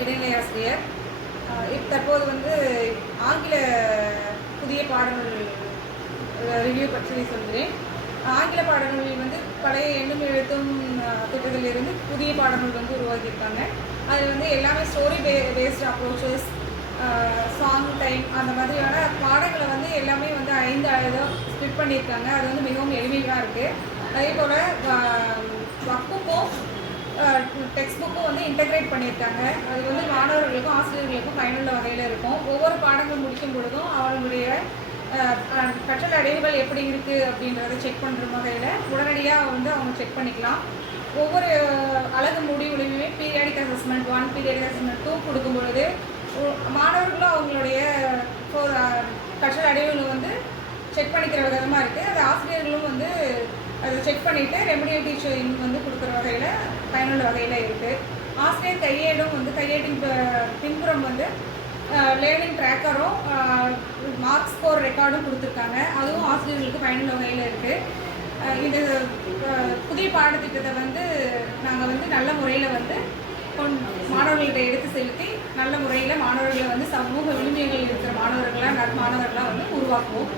இடைநிலை ஆசிரியர். தற்போது வந்து ஆங்கில புதிய பாடநூல் ரிவ்யூ பற்றி சொல்கிறேன். ஆங்கில பாடநூல் வந்து பழைய எண்ணும் எழுத்தும் திட்டத்திலிருந்து புதிய பாடநூல் வந்து உருவாக்கியிருக்காங்க. அதில் வந்து எல்லாமே story based approaches, song time அந்த மாதிரியான பாடங்களை வந்து எல்லாமே வந்து 5 இதாக ஸ்பிட் பண்ணியிருக்காங்க. அது வந்து மிகவும் எளிமையாக இருக்குது. அதே போல் ஒர்க் புக்கும் டெக்ஸ்ட் புக்கும் வந்து இன்டெகிரேட் பண்ணியிருக்காங்க. அது வந்து மாணவர்களுக்கும் ஆசிரியர்களுக்கும் பயனுள்ள வகையில் இருக்கும். ஒவ்வொரு பாடங்கள் முடிக்கும் பொழுதும் அவர்களுடைய கற்றல் அடைவுகள் எப்படி இருக்குது அப்படின்றத செக் பண்ணுற வகையில் உடனடியாக வந்து அவங்க செக் பண்ணிக்கலாம். ஒவ்வொரு அழகு முடிவுலையுமே பீரியாடிக் அசஸ்மெண்ட் 1, பீரியாடிக் அசஸ்மெண்ட் 2 கொடுக்கும் பொழுது மாணவர்களும் அவங்களுடைய கற்றல் அடைவுகளை வந்து செக் பண்ணிக்கிற விதமாக இருக்குது. அது ஆசிரியர்களும் வந்து அதை செக் பண்ணிவிட்டு ரெமடியல் டீச்சரிங் வந்து கொடுக்குற வகையில் பயனுள்ள வகையில் இருக்குது. ஆசிரியர் கையேடும் வந்து கையேட்டின் பின்புறம் வந்து லேர்னிங் ட்ராக்கரும் மார்க் ஸ்கோர் ரெக்கார்டும் கொடுத்துருக்காங்க. அதுவும் ஆசிரியர்களுக்கு பயனுள்ள வகையில் இருக்குது. இந்த புதிய பாடத்திட்டத்தை வந்து நாங்கள் வந்து நல்ல முறையில் வந்து மாணவர்கள்ட்ட எடுத்து செலுத்தி நல்ல முறையில் மாணவர்களை வந்து சமூக விளிம்பியங்கள் இருக்கிற மாணவர்களாக வந்து உருவாக்குவோம்.